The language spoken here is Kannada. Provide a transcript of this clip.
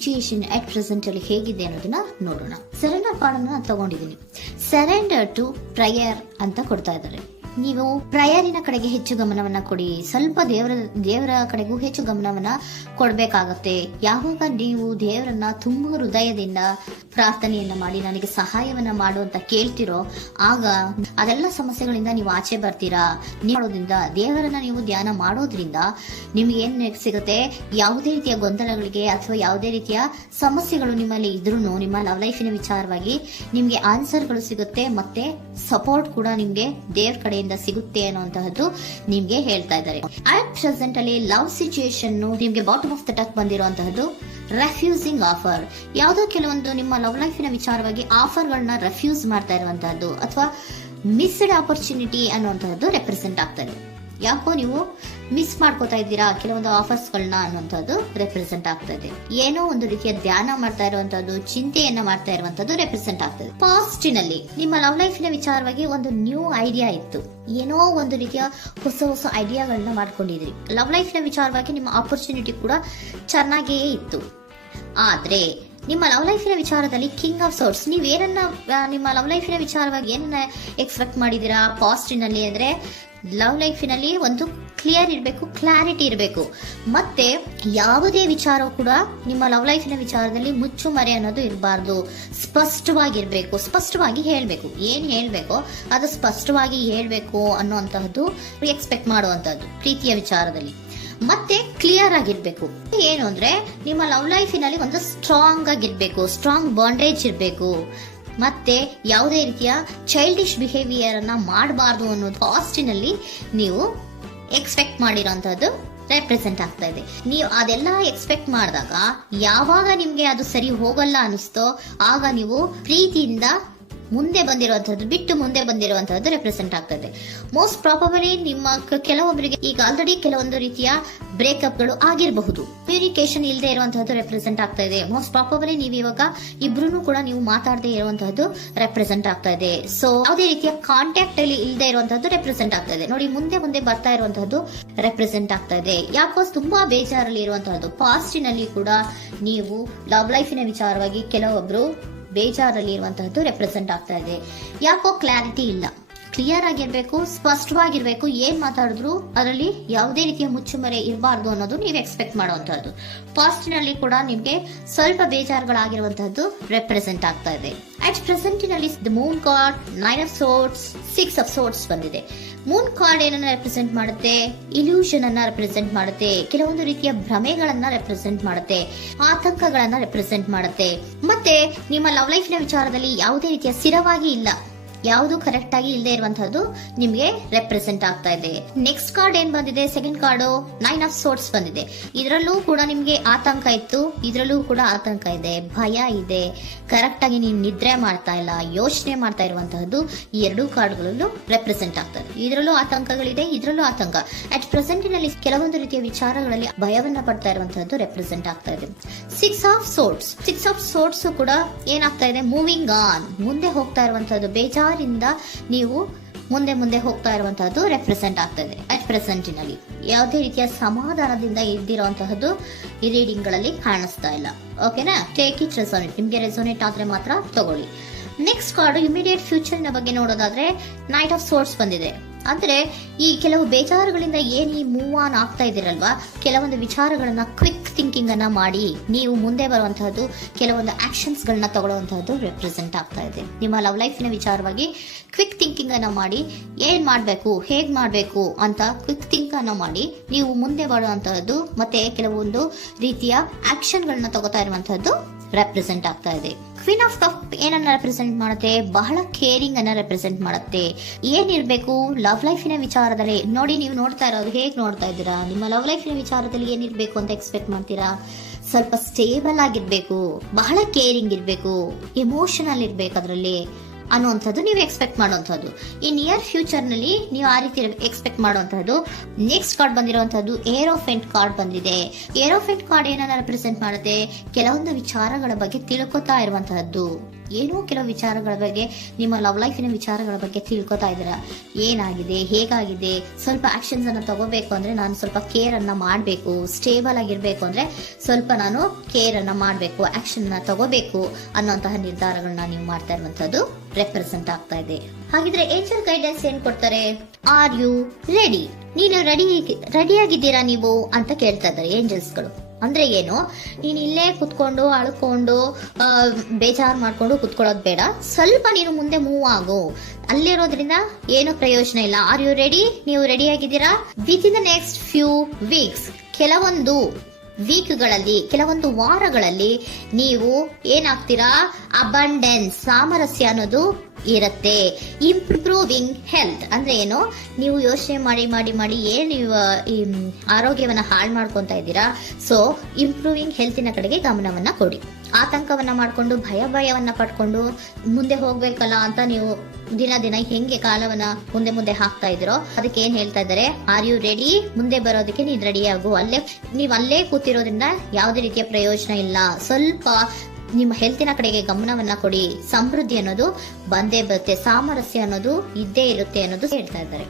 ಸಿಚುಯೇಷನ್ ಅಟ್ ಪ್ರೆಸೆಂಟ್ ಅಲ್ಲಿ ಹೇಗಿದೆ ಅನ್ನೋದನ್ನ ನೋಡೋಣ. ಸರೆಂಡರ್ ಕಾರ್ಡ್ ಅನ್ನ ತಗೊಂಡಿದ್ದೀನಿ. ಸರೆಂಡರ್ ಟು ಪ್ರಯರ್ ಅಂತ ಕೊಡ್ತಾ ಇದ್ದಾರೆ. ನೀವು ಪ್ರಯರಿನ ಕಡೆಗೆ ಹೆಚ್ಚು ಗಮನವನ್ನ ಕೊಡಿ, ಸ್ವಲ್ಪ ದೇವರ ಕಡೆಗೂ ಹೆಚ್ಚು ಗಮನವನ್ನ ಕೊಡ್ಬೇಕಾಗತ್ತೆ. ಯಾವಾಗ ನೀವು ದೇವರನ್ನ ತುಂಬ ಹೃದಯದಿಂದ ಪ್ರಾರ್ಥನೆಯನ್ನ ಮಾಡಿ ನನಗೆ ಸಹಾಯವನ್ನ ಮಾಡು ಅಂತ ಕೇಳ್ತಿರೋ, ಆಗ ಅದೆಲ್ಲ ಸಮಸ್ಯೆಗಳಿಂದ ನೀವು ಆಚೆ ಬರ್ತೀರಾ. ಮಾಡೋದ್ರಿಂದ, ದೇವರನ್ನ ನೀವು ಧ್ಯಾನ ಮಾಡೋದ್ರಿಂದ ನಿಮ್ಗೆ ಏನ್ ಸಿಗುತ್ತೆ, ಯಾವುದೇ ರೀತಿಯ ಗೊಂದಲಗಳಿಗೆ ಅಥವಾ ಯಾವುದೇ ರೀತಿಯ ಸಮಸ್ಯೆಗಳು ನಿಮ್ಮಲ್ಲಿ ಇದ್ರೂ ನಿಮ್ಮ ಲವ್ ಲೈಫಿನ ವಿಚಾರವಾಗಿ ನಿಮ್ಗೆ ಆನ್ಸರ್ಗಳು ಸಿಗುತ್ತೆ, ಮತ್ತೆ ಸಪೋರ್ಟ್ ಕೂಡ ನಿಮ್ಗೆ ದೇವ್ರ ಕಡೆಯಿಂದ ಸಿಗುತ್ತೆ ಅನ್ನುವಂತಹದ್ದು ನಿಮ್ಗೆ ಹೇಳ್ತಾ ಇದ್ದಾರೆ. ಅಟ್ ಪ್ರೆಸೆಂಟ್ ಅಲ್ಲಿ ಲವ್ ಸಿಚುಯೇಷನ್ ನಿಮ್ಗೆ ಬಾಟಮ್ ಆಫ್ ದ ಟಕ್ ಬಂದಿರುವಂತಹದ್ದು ರೆಫ್ಯೂಸಿಂಗ್ ಆಫರ್. ಯಾವುದೋ ಕೆಲವೊಂದು ನಿಮ್ಮ ಲವ್ ಲೈಫಿನ ವಿಚಾರವಾಗಿ ಆಫರ್ಗಳನ್ನ ರೆಫ್ಯೂಸ್ ಮಾಡ್ತಾ ಇರುವಂತಹದ್ದು ಅಥವಾ ಮಿಸ್ಡ್ ಆಪರ್ಚುನಿಟಿ ಅನ್ನುವಂತಹದ್ದು ರೆಪ್ರೆಸೆಂಟ್ ಆಗ್ತದೆ. ಯಾಕೋ ನೀವು ಮಿಸ್ ಮಾಡ್ಕೋತಾ ಇದ್ದೀರಾ ಕೆಲವೊಂದು ಆಫರ್ಸ್ ಗಳನ್ನ ಅನ್ನುವಂಥದ್ದು ರೆಪ್ರೆಸೆಂಟ್ ಆಗ್ತಾ ಇದೆ. ಏನೋ ಒಂದು ರೀತಿಯ ಧ್ಯಾನ ಮಾಡ್ತಾ ಇರುವಂತದ್ದು, ಚಿಂತೆಯನ್ನ ಮಾಡ್ತಾ ಇರುವಂತದ್ದು ರೆಪ್ರೆಸೆಂಟ್ ಆಗ್ತದೆ. ಪಾಸ್ಟಿನಲ್ಲಿ ನಿಮ್ಮ ಲವ್ ಲೈಫಿನ ವಿಚಾರವಾಗಿ ಒಂದು ನ್ಯೂ ಐಡಿಯಾ ಇತ್ತು, ಏನೋ ಒಂದು ರೀತಿಯ ಹೊಸ ಐಡಿಯಾಗಳನ್ನ ಮಾಡ್ಕೊಂಡಿದ್ರಿ. ಲವ್ ಲೈಫಿನ ವಿಚಾರವಾಗಿ ನಿಮ್ಮ ಆಪರ್ಚುನಿಟಿ ಕೂಡ ಚೆನ್ನಾಗಿಯೇ ಇತ್ತು. ಆದ್ರೆ ನಿಮ್ಮ ಲವ್ ಲೈಫಿನ ವಿಚಾರದಲ್ಲಿ ಕಿಂಗ್ ಆಫ್ ಸೋರ್ಟ್ಸ್, ನೀವೇನನ್ನ ನಿಮ್ಮ ಲವ್ ಲೈಫಿನ ವಿಚಾರವಾಗಿ ಏನನ್ನ ಎಕ್ಸ್ಪೆಕ್ಟ್ ಮಾಡಿದೀರಾ ಪಾಸ್ಟಿನಲ್ಲಿ ಅಂದ್ರೆ ಲವ್ ಲೈಫಿನಲ್ಲಿ ಒಂದು ಕ್ಲಿಯರ್ ಇರಬೇಕು, ಕ್ಲಾರಿಟಿ ಇರಬೇಕು. ಮತ್ತೆ ಯಾವುದೇ ವಿಚಾರ ಕೂಡ ನಿಮ್ಮ ಲವ್ ಲೈಫಿನ ವಿಚಾರದಲ್ಲಿ ಮುಚ್ಚುಮರೆ ಅನ್ನೋದು ಇರಬಾರ್ದು. ಸ್ಪಷ್ಟವಾಗಿರ್ಬೇಕು, ಸ್ಪಷ್ಟವಾಗಿ ಹೇಳ್ಬೇಕು. ಏನ್ ಹೇಳ್ಬೇಕೋ ಅದು ಸ್ಪಷ್ಟವಾಗಿ ಹೇಳ್ಬೇಕು ಅನ್ನುವಂತಹದ್ದು ಎಕ್ಸ್ಪೆಕ್ಟ್ ಮಾಡುವಂತಹದ್ದು ಪ್ರೀತಿಯ ವಿಚಾರದಲ್ಲಿ. ಮತ್ತೆ ಕ್ಲಿಯರ್ ಆಗಿರ್ಬೇಕು. ಏನು ಅಂದ್ರೆ ನಿಮ್ಮ ಲವ್ ಲೈಫಿನಲ್ಲಿ ಒಂದು ಸ್ಟ್ರಾಂಗ್ ಆಗಿರ್ಬೇಕು, ಸ್ಟ್ರಾಂಗ್ ಬಾಂಡೇಜ್ ಇರಬೇಕು. ಮತ್ತೆ ಯಾವುದೇ ರೀತಿಯ ಚೈಲ್ಡಿಶ್ ಬಿಹೇವಿಯರ್ ಅನ್ನ ಮಾಡಬಾರ್ದು ಅನ್ನೋದು ಪಾಸ್ಟಿನಲ್ಲಿ ನೀವು ಎಕ್ಸ್ಪೆಕ್ಟ್ ಮಾಡಿರೋಂಥದ್ದು ರೆಪ್ರೆಸೆಂಟ್ ಆಗ್ತಾ ಇದೆ. ನೀವು ಅದೆಲ್ಲ ಎಕ್ಸ್ಪೆಕ್ಟ್ ಮಾಡಿದಾಗ ಯಾವಾಗ ನಿಮ್ಗೆ ಅದು ಸರಿ ಹೋಗಲ್ಲ ಅನಿಸ್ತೋ ಆಗ ನೀವು ಪ್ರೀತಿಯಿಂದ ಮುಂದೆ ಬಂದಿರುವಂತಹದ್ದು ಬಿಟ್ಟು ಮುಂದೆ ಬಂದಿರುವಂತಹದ್ದು ರೆಪ್ರೆಸೆಂಟ್ ಆಗ್ತದೆ. ಮೋಸ್ಟ್ ಪ್ರಾಬಬಲಿ ನಿಮ್ಮ ಕೆಲವೊಬ್ಬರಿಗೆ ಈಗ ಆಲ್ರೆಡಿ ಕೆಲವೊಂದು ರೀತಿಯ ಬ್ರೇಕಪ್ ಗಳು ಆಗಿರಬಹುದು, ಕಮ್ಯುನಿಕೇಶನ್ ಇಲ್ಲದೆ ಇರುವಂತಹದ್ದು ರೆಪ್ರೆಸೆಂಟ್ ಆಗ್ತಾ ಇದೆ. ಮೋಸ್ಟ್ ಪ್ರಾಬಬಲಿ ನೀವು ಇವಾಗ ಇಬ್ರು ಕೂಡ ನೀವು ಮಾತಾಡದೆ ಇರುವಂತಹದ್ದು ರೆಪ್ರೆಸೆಂಟ್ ಆಗ್ತಾ ಇದೆ. ಸೊ ಯಾವುದೇ ರೀತಿಯ ಕಾಂಟ್ಯಾಕ್ಟ್ ಅಲ್ಲಿ ಇಲ್ಲದೆ ಇರುವಂತಹದ್ದು ರೆಪ್ರೆಸೆಂಟ್ ಆಗ್ತಾ ಇದೆ. ನೋಡಿ, ಮುಂದೆ ಬರ್ತಾ ಇರುವಂತಹದ್ದು ರೆಪ್ರೆಸೆಂಟ್ ಆಗ್ತಾ ಇದೆ. ಯಾಕೋ ತುಂಬಾ ಬೇಜಾರಲ್ಲಿ ಇರುವಂತಹದ್ದು. ಪಾಸ್ಟಿನಲ್ಲಿ ಕೂಡ ನೀವು ಲವ್ ಲೈಫಿನ ವಿಚಾರವಾಗಿ ಕೆಲವೊಬ್ರು ಬೇಜಾರಲ್ಲಿ ಇರುವಂತಹದ್ದು ರೆಪ್ರೆಸೆಂಟ್ ಆಗ್ತಾ ಇದೆ. ಯಾಕೋ ಕ್ಲಾರಿಟಿ ಇಲ್ಲ, ಕ್ಲಿಯರ್ ಆಗಿರ್ಬೇಕು, ಸ್ಪಷ್ಟವಾಗಿರ್ಬೇಕು. ಏನ್ ಮಾತಾಡಿದ್ರು ಅದರಲ್ಲಿ ಯಾವುದೇ ರೀತಿಯ ಮುಚ್ಚುಮರೆ ಇರಬಾರ್ದು ಅನ್ನೋದು ನೀವು ಎಕ್ಸ್ಪೆಕ್ಟ್ ಮಾಡುವಂತಹದ್ದು. ಪಾಸ್ಟಿನಲ್ಲಿ ಕೂಡ ನಿಮ್ಗೆ ಸ್ವಲ್ಪ ಬೇಜಾರುಗಳಾಗಿರುವಂತಹದ್ದು ರೆಪ್ರೆಸೆಂಟ್ ಆಗ್ತಾ ಇದೆ. ಅಟ್ ಪ್ರೆಸೆಂಟಿನಲ್ಲಿ the moon card, 9 of swords, 6 of swords ಬಂದಿದೆ. ಮೂನ್ ಕಾರ್ಡ್ ಏನನ್ನ ರೆಪ್ರೆಸೆಂಟ್ ಮಾಡುತ್ತೆ? ಇಲ್ಯೂಷನ್ ಅನ್ನ ರೆಪ್ರೆಸೆಂಟ್ ಮಾಡುತ್ತೆ, ಕೆಲವೊಂದು ರೀತಿಯ ಭ್ರಮೆಗಳನ್ನ ರೆಪ್ರೆಸೆಂಟ್ ಮಾಡುತ್ತೆ, ಆತಂಕಗಳನ್ನ ರೆಪ್ರೆಸೆಂಟ್ ಮಾಡುತ್ತೆ. ಮತ್ತೆ ನಿಮ್ಮ ಲವ್ ಲೈಫಿನ ವಿಚಾರದಲ್ಲಿ ಯಾವುದೇ ರೀತಿಯ ಸ್ಥಿರವಾಗಿ ಇಲ್ಲ, ಯಾವುದು ಕರೆಕ್ಟ್ ಆಗಿ ಇಲ್ಲದೆ ಇರುವಂತಹದ್ದು ನಿಮ್ಗೆ ರೆಪ್ರೆಸೆಂಟ್ ಆಗ್ತಾ ಇದೆ. ನೆಕ್ಸ್ಟ್ ಕಾರ್ಡ್ ಏನ್ ಬಂದಿದೆ? ಸೆಕೆಂಡ್ ಕಾರ್ಡ್ 9 ಆಫ್ ಸೋರ್ಟ್ಸ್ ಬಂದಿದೆ. ಇದರಲ್ಲೂ ಕೂಡ ನಿಮ್ಗೆ ಆತಂಕ ಇತ್ತು, ಇದರಲ್ಲೂ ಕೂಡ ಆತಂಕ ಇದೆ, ಭಯ ಇದೆ, ಕರೆಕ್ಟ್ ಆಗಿ ನೀವು ನಿದ್ರೆ ಮಾಡ್ತಾ ಇಲ್ಲ, ಯೋಚನೆ ಮಾಡ್ತಾ ಇರುವಂತಹದ್ದು ಈ ಎರಡೂ ಕಾರ್ಡ್ಗಳಲ್ಲೂ ರೆಪ್ರೆಸೆಂಟ್ ಆಗ್ತದೆ. ಇದರಲ್ಲೂ ಆತಂಕಗಳಿದೆ, ಇದರಲ್ಲೂ ಆತಂಕ. ಅಟ್ ಪ್ರೆಸೆಂಟಿನಲ್ಲಿ ಕೆಲವೊಂದು ರೀತಿಯ ವಿಚಾರಗಳಲ್ಲಿ ಭಯವನ್ನ ಪಡ್ತಾ ಇರುವಂತಹದ್ದು ರೆಪ್ರೆಸೆಂಟ್ ಆಗ್ತಾ ಇದೆ. 6 ಆಫ್ ಸೋರ್ಟ್ಸ್ ಕೂಡ ಏನಾಗ್ತಾ ಇದೆ? ಮೂವಿಂಗ್ ಆನ್, ಮುಂದೆ ಹೋಗ್ತಾ ಇರುವಂತಹದ್ದು, ಬೇಜಾರಿಂದ ನೀವು ಮುಂದೆ ಹೋಗ್ತಾ ಇರುವಂತಹದ್ದು ರೆಪ್ರೆಸೆಂಟ್ ಆಗ್ತದೆ. ಅಟ್ ಪ್ರೆಸೆಂಟಿನಲ್ಲಿ ಯಾವುದೇ ರೀತಿಯ ಸಮಾಧಾನದಿಂದ ಇದ್ದಿರುವಂತಹದ್ದು ಈ ರೀಡಿಂಗ್ ಗಳಲ್ಲಿ ಕಾಣಿಸ್ತಾ ಇಲ್ಲ. ಓಕೆನಾ? Take it resonate. ನಿಮ್ಗೆ ರೆಸೋನೇಟ್ ಆದ್ರೆ ಮಾತ್ರ ತಗೊಳ್ಳಿ. ನೆಕ್ಸ್ಟ್ ಕಾರ್ಡ್ ಇಮಿಡಿಯೇಟ್ ಫ್ಯೂಚರ್ ನ ಬಗ್ಗೆ ನೋಡೋದಾದ್ರೆ ನೈಟ್ ಆಫ್ ಸೋರ್ಟ್ಸ್ ಬಂದಿದೆ. ಅಂದ್ರೆ ಈ ಕೆಲವು ಬೇಜಾರುಗಳಿಂದ ಏನ್ ಈ ಮೂವ್ ಆನ್ ಆಗ್ತಾ ಇದ್ದೀರಲ್ವಾ, ಕೆಲವೊಂದು ವಿಚಾರಗಳನ್ನ ಕ್ವಿಕ್ ಥಿಂಕಿಂಗ್ ಅನ್ನ ಮಾಡಿ ನೀವು ಮುಂದೆ ಬರುವಂತಹದ್ದು, ಕೆಲವೊಂದು ಆಕ್ಷನ್ಸ್ ಗಳನ್ನ ತಗೊಳ್ಳುವಂತಹದ್ದು ರೆಪ್ರೆಸೆಂಟ್ ಆಗ್ತಾ ಇದೆ. ನಿಮ್ಮ ಲವ್ ಲೈಫಿನ ವಿಚಾರವಾಗಿ ಕ್ವಿಕ್ ಥಿಂಕಿಂಗ್ ಅನ್ನ ಮಾಡಿ ಏನ್ ಮಾಡ್ಬೇಕು, ಹೇಗ್ ಮಾಡ್ಬೇಕು ಅಂತ ಕ್ವಿಕ್ ಥಿಂಕ್ ಅನ್ನ ಮಾಡಿ ನೀವು ಮುಂದೆ ಬರುವಂತಹದ್ದು, ಮತ್ತೆ ಕೆಲವೊಂದು ರೀತಿಯ ಆಕ್ಷನ್ ಗಳನ್ನ ತಗೋತಾ ಇರುವಂತಹದ್ದು ರೆಪ್ರೆಸೆಂಟ್ ಆಗ್ತಾ ಇದೆ. ಕ್ವೀನ್ ಆಫ್ ಕಪ್ ಏನನ್ನ ರೆಪ್ರೆಸೆಂಟ್ ಮಾಡುತ್ತೆ? ಬಹಳ ಕೇರಿಂಗ್ ಅನ್ನ ರೆಪ್ರೆಸೆಂಟ್ ಮಾಡುತ್ತೆ. ಏನಿರ್ಬೇಕು ಲವ್ ಲೈಫಿನ ವಿಚಾರದಲ್ಲಿ? ನೋಡಿ, ನೀವು ನೋಡ್ತಾ ಇರೋದು ಹೇಗ್ ನೋಡ್ತಾ ಇದ್ದೀರಾ? ನಿಮ್ಮ ಲವ್ ಲೈಫಿನ ವಿಚಾರದಲ್ಲಿ ಏನಿರ್ಬೇಕು ಅಂತ ಎಕ್ಸ್ಪೆಕ್ಟ್ ಮಾಡ್ತೀರಾ? ಸ್ವಲ್ಪ ಸ್ಟೇಬಲ್ ಆಗಿರ್ಬೇಕು, ಬಹಳ ಕೇರಿಂಗ್ ಇರ್ಬೇಕು, ಎಮೋಷನಲ್ ಇರ್ಬೇಕು ಅದರಲ್ಲಿ ಅನ್ನುವಂಥದ್ದು ನೀವು ಎಕ್ಸ್ಪೆಕ್ಟ್ ಮಾಡುವಂಥದ್ದು. ಈ ನಿಯರ್ ಫ್ಯೂಚರ್ ನಲ್ಲಿ ನೀವು ಆ ರೀತಿ ಎಕ್ಸ್ಪೆಕ್ಟ್ ಮಾಡುವಂತಹದ್ದು. ನೆಕ್ಸ್ಟ್ ಕಾರ್ಡ್ ಬಂದಿರುವಂತಹದ್ದು ಏರೋಫೆಂಟ್ ಕಾರ್ಡ್ ಬಂದಿದೆ. ಏರೋಫೆಂಟ್ ಕಾರ್ಡ್ ಏನನ್ನ ರೆಪ್ರೆಸೆಂಟ್ ಮಾಡುತ್ತೆ? ಕೆಲವೊಂದು ವಿಚಾರಗಳ ಬಗ್ಗೆ ತಿಳ್ಕೊತಾ ಇರುವಂತಹದ್ದು, ಏನೋ ಕೆಲವು ವಿಚಾರಗಳ ಬಗ್ಗೆ, ನಿಮ್ಮ ಲವ್ ಲೈಫಿನ ವಿಚಾರಗಳ ಬಗ್ಗೆ ತಿಳ್ಕೊತಾ ಇದ್ದೀರಾ. ಏನಾಗಿದೆ, ಹೇಗಾಗಿದೆ, ಸ್ವಲ್ಪ ಆಕ್ಷನ್ಸ್ ಅನ್ನ ತಗೋಬೇಕು ಅಂದ್ರೆ ನಾನು ಸ್ವಲ್ಪ ಕೇರ್ ಅನ್ನ ಮಾಡಬೇಕು, ಸ್ಟೇಬಲ್ ಆಗಿರ್ಬೇಕು ಅಂದ್ರೆ ಸ್ವಲ್ಪ ನಾನು ಕೇರ್ ಅನ್ನ ಮಾಡಬೇಕು, ಆಕ್ಷನ್ ಅನ್ನ ತಗೋಬೇಕು ಅನ್ನೋಂತಹ ನಿರ್ಧಾರಗಳನ್ನ ನೀವು ಮಾಡ್ತಾ ಇರುವಂತದ್ದು ರೆಪ್ರೆಸೆಂಟ್ ಆಗ್ತಾ ಇದೆ. ಹಾಗಿದ್ರೆ ಏಂಜಲ್ ಗೈಡೆನ್ಸ್ ಏನ್ ಕೊಡ್ತಾರೆ? Are you ready? ನೀನು ರೆಡಿಯಾಗಿದ್ದೀರಾ ನೀವು ಅಂತ ಕೇಳ್ತಾ ಇದ್ದಾರೆ ಏಂಜಲ್ಸ್ಗಳು. ಅಂದ್ರೆ ಏನು, ನೀನ್ ಇಲ್ಲೇ ಕುತ್ಕೊಂಡು ಅಳ್ಕೊಂಡು ಬೇಜಾರು ಮಾಡ್ಕೊಂಡು ಕುತ್ಕೊಳ್ಳೋದು ಬೇಡ, ಸ್ವಲ್ಪ ನೀನು ಮುಂದೆ ಮೂವ್ ಆಗು. ಅಲ್ಲಿರೋದ್ರಿಂದ ಏನು ಪ್ರಯೋಜನ ಇಲ್ಲ. Are you ready? ನೀವು ರೆಡಿ ಆಗಿದ್ದೀರಾ? With in the next few weeks, ಕೆಲವೊಂದು ವೀಕ್ಗಳಲ್ಲಿ, ಕೆಲವೊಂದು ವಾರಗಳಲ್ಲಿ ನೀವು ಏನಾಗ್ತೀರಾ? ಅಬಂಡೆನ್ಸ್, ಸಾಮರಸ್ಯ ಅನ್ನೋದು ಇರುತ್ತೆ. ಇಂಪ್ರೂವಿಂಗ್ ಹೆಲ್ತ್ ಅಂದ್ರೆ ಏನು, ನೀವು ಯೋಚನೆ ಮಾಡಿ ಮಾಡಿ ಮಾಡಿ ಏನು ಈ ಆರೋಗ್ಯವನ್ನ ಹಾಳು ಮಾಡ್ಕೊಂತ ಇದ್ದೀರಾ. ಸೊ ಇಂಪ್ರೂವಿಂಗ್ ಹೆಲ್ತಿನ ಕಡೆಗೆ ಗಮನವನ್ನ ಕೊಡಿ. ಆತಂಕವನ್ನ ಮಾಡ್ಕೊಂಡು ಭಯವನ್ನ ಪಡ್ಕೊಂಡು ಮುಂದೆ ಹೋಗ್ಬೇಕಲ್ಲ ಅಂತ ನೀವು ದಿನ ದಿನ ಹೆಂಗೆ ಕಾಲವನ್ನ ಮುಂದೆ ಹಾಕ್ತಾ ಇದ್ರೋ, ಅದಕ್ಕೆ ಏನ್ ಹೇಳ್ತಾ ಇದ್ದಾರೆ? Are you ready? ಮುಂದೆ ಬರೋದಕ್ಕೆ ನೀನ್ ರೆಡಿ ಆಗು. ನೀವ್ ಅಲ್ಲೇ ಕೂತಿರೋದ್ರಿಂದ ಯಾವುದೇ ರೀತಿಯ ಪ್ರಯೋಜನ ಇಲ್ಲ. ಸ್ವಲ್ಪ ನಿಮ್ಮ ಹೆಲ್ತಿನ ಕಡೆಗೆ ಗಮನವನ್ನ ಕೊಡಿ. ಸಮೃದ್ಧಿ ಅನ್ನೋದು ಬಂದೇ ಬರುತ್ತೆ, ಸಾಮರಸ್ಯ ಅನ್ನೋದು ಇದ್ದೇ ಇರುತ್ತೆ ಅನ್ನೋದು ಹೇಳ್ತಾ ಇದ್ದಾರೆ.